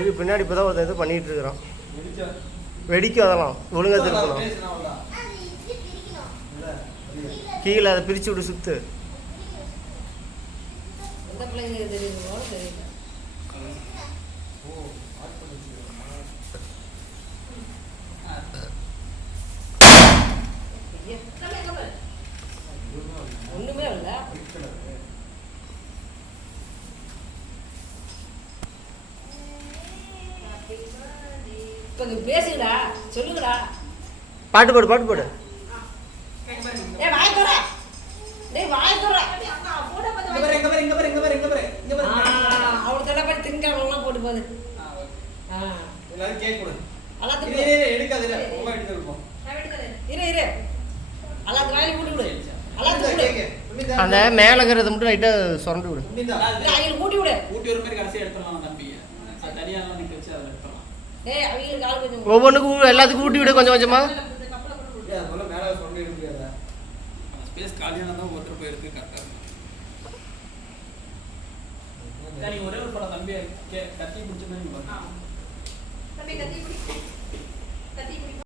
இது பின்னாடி இப்போ தான் இது பண்ணிகிட்டு இருக்கிறோம். வெடிக்கும், அதெல்லாம் ஒழுங்காக திருப்பணும். கீழே அதை பிரித்து விட்டு சுற்று. ஒண்ணுமே இல்ல. கொஞ்சம் பேசுங்கடா, சொல்லுங்கடா. பாட்டு போடு, பாட்டு போடு. ஏய் வாய் தர. டேய் வாய் தர. அவளுக்கு எல்லாம் போய் திங்கலாம் போட்டு போகுது. எல்லாரும் கேக் கொடு. எல்லாத்துக்கும் எடுக்காதே, ரொம்ப எடுத்து இருப்போம். இரு எல்லாத்து வாயில போட்டு விடு. எல்லாத்துக்கும் அந்த மேலே இருக்கிறத மட்டும் லைட்டாக சுரண்டு விடு. அவங்களுக்கு ஊட்டி விடு. ஊட்டி ஒரு மாதிரி கடைசியாக எடுத்துடலாம் தம்பி. அது தனியாக நிற்க வச்சு அதை எடுத்துடலாம். ஏய் அவங்களுக்கு கால் கொஞ்சம் ஒவ்வொன்றுக்கும் எல்லாத்துக்கும் ஊட்டி விடு கொஞ்சம் கொஞ்சமா. அதெல்லாம் மேலே சுரண்டு எடுக்க முடியாதா? ஸ்பேஸ் காலியான தான் ஒருத்தர் போய் எடுத்து கரெக்டாக இருக்கும். நீ ஒரே ஒரு படம் தம்பி கத்தி பிடிச்சிருந்தா நீங்க